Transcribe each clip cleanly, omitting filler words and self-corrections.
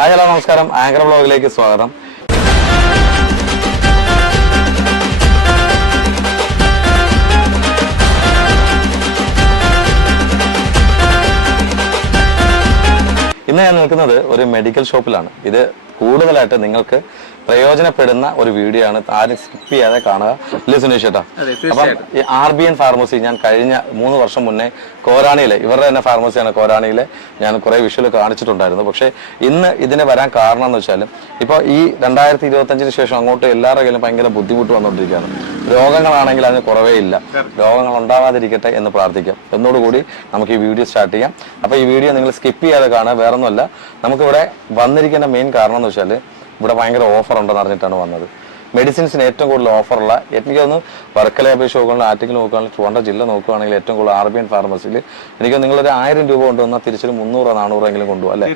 Hi hello നമസ്കാരം, anchor വ്ലോഗിലേക്ക് സ്വാഗതം. ഇന്ന് ഞാൻ നിൽക്കുന്നത് ഒരു മെഡിക്കൽ ഷോപ്പിലാണ്. ഇത് കൂടുതലായിട്ട് നിങ്ങൾക്ക് പ്രയോജനപ്പെടുന്ന ഒരു വീഡിയോ ആണ്. ആരും സ്കിപ്പ് ചെയ്യാതെ കാണുക. ഇല്ലേ സുനീഷ് ചേട്ടാ? അപ്പം ഈ RBN ഫാർമസി ഞാൻ കഴിഞ്ഞ 3 വർഷം മുന്നേ കോരാണിയിലെ, ഇവരുടെ തന്നെ ഫാർമസിയാണ് കോരാണിയിലെ, ഞാൻ കുറെ വിഷ്വൽ കാണിച്ചിട്ടുണ്ടായിരുന്നു. പക്ഷേ ഇന്ന് ഇതിന് വരാൻ കാരണം എന്ന് വെച്ചാൽ ഇപ്പോൾ ഈ 2025 ശേഷം അങ്ങോട്ട് എല്ലാവരുടെ കയ്യിലും ഭയങ്കര ബുദ്ധിമുട്ട് വന്നുകൊണ്ടിരിക്കുകയാണ്. രോഗങ്ങളാണെങ്കിൽ അതിന് കുറവേ ഇല്ല. രോഗങ്ങൾ ഉണ്ടാവാതിരിക്കട്ടെ എന്ന് പ്രാർത്ഥിക്കാം. എന്നോടുകൂടി നമുക്ക് ഈ വീഡിയോ സ്റ്റാർട്ട് ചെയ്യാം. അപ്പോൾ ഈ വീഡിയോ നിങ്ങൾ സ്കിപ്പ് ചെയ്യാതെ കാണുക. വേറൊന്നുമല്ല, നമുക്കിവിടെ വന്നിരിക്കുന്ന മെയിൻ കാരണം എന്ന് വെച്ചാൽ ഇവിടെ ഭയങ്കര ഓഫർ ഉണ്ടെന്ന് അറിഞ്ഞിട്ടാണ് വന്നത്. മെഡിസിൻസിന് ഏറ്റവും കൂടുതൽ ഓഫറുള്ള, എനിക്കൊന്ന് വർക്കലയെ അപേക്ഷിച്ച് നോക്കുകയാണെങ്കിൽ, ആറ്റിങ്ങിൽ നോക്കുകയാണെങ്കിൽ, ട്രിവാൻഡ്രം ജില്ല നോക്കുകയാണെങ്കിൽ ഏറ്റവും കൂടുതൽ RBN ഫാർമസിയിൽ എനിക്ക് നിങ്ങളൊരു 1000 രൂപ കൊണ്ടുവന്നാൽ തിരിച്ചൊരു 300-400 എങ്കിലും കൊണ്ടുപോകും അല്ലേ?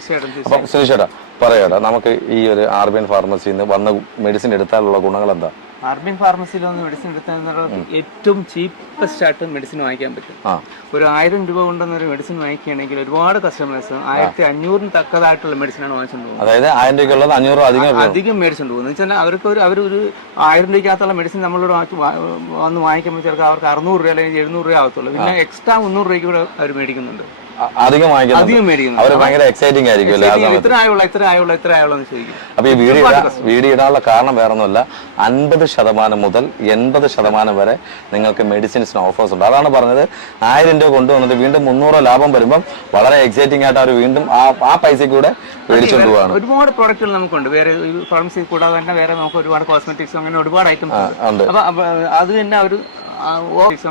അപ്പം സുനീഷ് ചേട്ടാ പറയാടാ, നമുക്ക് ഈ ഒരു RBN ഫാർമസിയിൽ നിന്ന് വന്ന മെഡിസിൻ എടുത്താലുള്ള ഗുണങ്ങൾ എന്താ? RBN ഫാർമസിയിൽ വന്ന് മെഡിസിൻ എടുത്താൽ ഏറ്റവും ചീപ്പസ്റ്റ് ആയിട്ട് മെഡിസിൻ വാങ്ങിക്കാൻ പറ്റും. ഒരു 1000 രൂപ കൊണ്ടുവന്നൊരു മെഡിസിൻ വാങ്ങിക്കുകയാണെങ്കിൽ ഒരുപാട് കസ്റ്റമേഴ്സ് 1500 തക്കതായിട്ടുള്ള മെഡിസിനാണ് വാങ്ങിച്ചുകൊണ്ട് പോകുന്നത്. അതായത് 1000 രൂപയ്ക്കുള്ളത് 500 അധികം മേടിച്ചുകൊണ്ട് പോകുന്നത് വെച്ചാൽ അവരൊരു 1000 രൂപയ്ക്കകത്തുള്ള മെഡിസിൻ നമ്മളോട് വന്ന് വാങ്ങിക്കുമ്പോൾ ചിലപ്പോൾ അവർക്ക് 600 രൂപ അല്ലെങ്കിൽ 700 രൂപ ആകത്തുള്ളൂ. പിന്നെ എക്സ്ട്രാ 300 രൂപയ്ക്ക് കൂടെ അവർ മേടിക്കുന്നുണ്ട്. അധികം മേടിക്കുന്നു. അവർ ഭയങ്കര എക്സൈറ്റിംഗ് ആയിരിക്കും. അപ്പൊ ഈ വീഡിയോ ഇടാനുള്ള കാരണം വേറൊന്നുമല്ല, 50% മുതൽ 80% വരെ നിങ്ങൾക്ക് മെഡിസിൻസിന് ഓഫേഴ്സ് ഉണ്ട്. അതാണ് പറഞ്ഞത്. 1000 രൂപ കൊണ്ടുവന്നിട്ട് വീണ്ടും 300 ലാഭം വരുമ്പം വളരെ എക്സൈറ്റിംഗ് ആയിട്ട് അവർ വീണ്ടും ആ പൈസയ്ക്ക് കൂടെ മേടിച്ചുകൊണ്ട് പോവാണ്. ഒരുപാട് പ്രോഡക്റ്റുകൾ നമുക്കുണ്ട്. വേറെ ഫാർമസി കൂടാതെ തന്നെ വേറെ നമുക്ക് ഒരുപാട് കോസ്മെറ്റിക്സ് അങ്ങനെ ഒരുപാട് ഐറ്റംസ് ഉണ്ട്. അപ്പൊ അത് തന്നെ ഒരു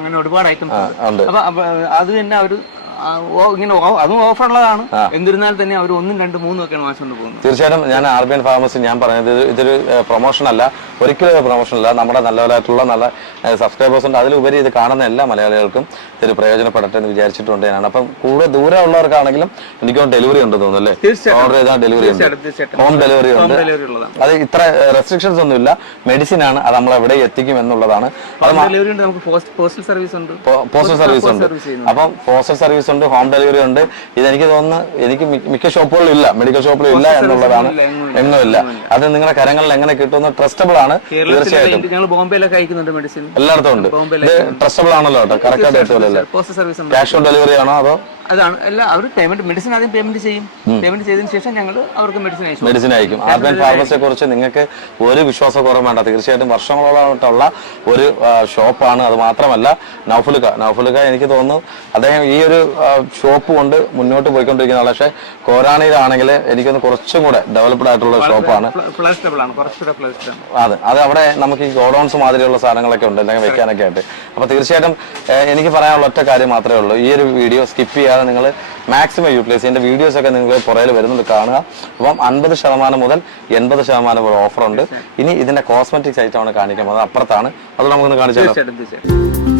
അങ്ങനെ ഒരുപാട് ഐറ്റംസ് ഉണ്ട്. അപ്പൊ അത് തന്നെ ഒരു ഇങ്ങനെ അതും ഓഫറുള്ളതാണ്. എന്നിരുന്നാൽ തന്നെ അവർ 1, 2, 3 ഒക്കെയാണ് വാങ്ങിച്ചുകൊണ്ട് പോകുന്നത്. തീർച്ചയായിട്ടും ഞാൻ RBN ഫാർമസി ഞാൻ പറയുന്നത് ഇതൊരു പ്രൊമോഷൻ അല്ല, ഒരിക്കലും പ്രൊമോഷൻ അല്ല. നമ്മുടെ നല്ലവരായിട്ടുള്ള നല്ല സബ്സ്ക്രൈബേഴ്സ് ഉണ്ട്. അതിലുപരി ഇത് കാണുന്ന എല്ലാ മലയാളികൾക്കും ഇതൊരു പ്രയോജനപ്പെടട്ടെ എന്ന് വിചാരിച്ചിട്ടുണ്ട് ഞാൻ. അപ്പം കൂടുതൽ ദൂരെ ഉള്ളവർക്കാണെങ്കിലും എനിക്ക് ഡെലിവറി ഉണ്ട് തോന്നുന്നു അല്ലേ? ഓർഡർ ചെയ്താൽ ഡെലിവറി ഉണ്ട്, ഹോം ഡെലിവറി ഉണ്ട്. അത് ഇത്ര റെസ്ട്രിക്ഷൻസ് ഒന്നുമില്ല. മെഡിസിൻ ആണ്, അത് നമ്മൾ എവിടെ എത്തിക്കും എന്നുള്ളതാണ്. പോസ്റ്റൽ സർവീസ് ഉണ്ട്. അപ്പം പോസ്റ്റൽ സർവീസ് ഉണ്ട്, ഹോം ഡെലിവറി ഉണ്ട്. ഇതെനിക്ക് തോന്നുന്നു എനിക്ക് മിക്ക ഷോപ്പുകളിലും ഇല്ല, മെഡിക്കൽ ഷോപ്പിലും ഇല്ല എന്നുള്ളതാണ്. എങ്ങുമില്ല. അത് നിങ്ങളുടെ കരങ്ങളിൽ എങ്ങനെ കിട്ടുന്ന ട്രസ്റ്റബിൾ ആണ്. തീർച്ചയായിട്ടും എല്ലായിടത്തും ഉണ്ട്. ഇത് ട്രസ്റ്റബിൾ ആണല്ലോ കേട്ടോ, കറക്റ്റ് ആയിട്ട് എത്തുമല്ലോ. ക്യാഷ് ഓൺ ഡെലിവറി ആണോ അതോ? അതാണ് എല്ലാം. അവർ മെഡിസിൻ ആദ്യം പേയ്മെന്റ് ചെയ്യും. പേയ്മെന്റ് ചെയ്തതിനു ശേഷം ഞങ്ങൾ അവർക്ക് മെഡിസിൻ അയക്കും. RBN ഫാർമസിയെ കുറിച്ച് നിങ്ങൾക്ക് ഒരു വിശ്വാസക്കുറവ് വേണ്ട. തീർച്ചയായിട്ടും വർഷങ്ങളോളമായിട്ടുള്ള ഒരു ഷോപ്പാണ്. അത് മാത്രമല്ല നൗഫുൽക്ക എനിക്ക് തോന്നുന്നു അദ്ദേഹം ഈ ഒരു ഷോപ്പ് കൊണ്ട് മുന്നോട്ട് പോയിക്കൊണ്ടിരിക്കുന്ന ആളാണ്. പക്ഷെ കോരാണിയിലാണെങ്കിൽ എനിക്കൊന്ന് കുറച്ചും കൂടെ ഡെവലപ്ഡ് ആയിട്ടുള്ള ഷോപ്പാണ്. അത് അവിടെ നമുക്ക് ഈ ഗോഡൌൺസ് മാതിരിയുള്ള സാധനങ്ങളൊക്കെ ഉണ്ട് എന്തെങ്കിലും വെക്കാനൊക്കെ ആയിട്ട്. അപ്പൊ തീർച്ചയായിട്ടും എനിക്ക് പറയാനുള്ള ഒറ്റ കാര്യം മാത്രമേ ഉള്ളൂ, ഈ ഒരു വീഡിയോ സ്കിപ്പ് ചെയ്യാതെ നിങ്ങൾ മാക്സിമം യൂട്ടിലൈസ് ചെയ്യുന്ന വീഡിയോസ് ഒക്കെ നിങ്ങൾ പുറകിൽ വരുന്നത് കാണുക. അപ്പം 50% മുതൽ 80% വരെ ഓഫർ ഉണ്ട്. ഇനി ഇതിന്റെ കോസ്മെറ്റിക്സ് ഐറ്റമാണ് കാണിക്കാൻ പോകുന്നത്. അപ്പുറത്താണ്, അത് നമുക്കൊന്ന് കാണിച്ചാലോ?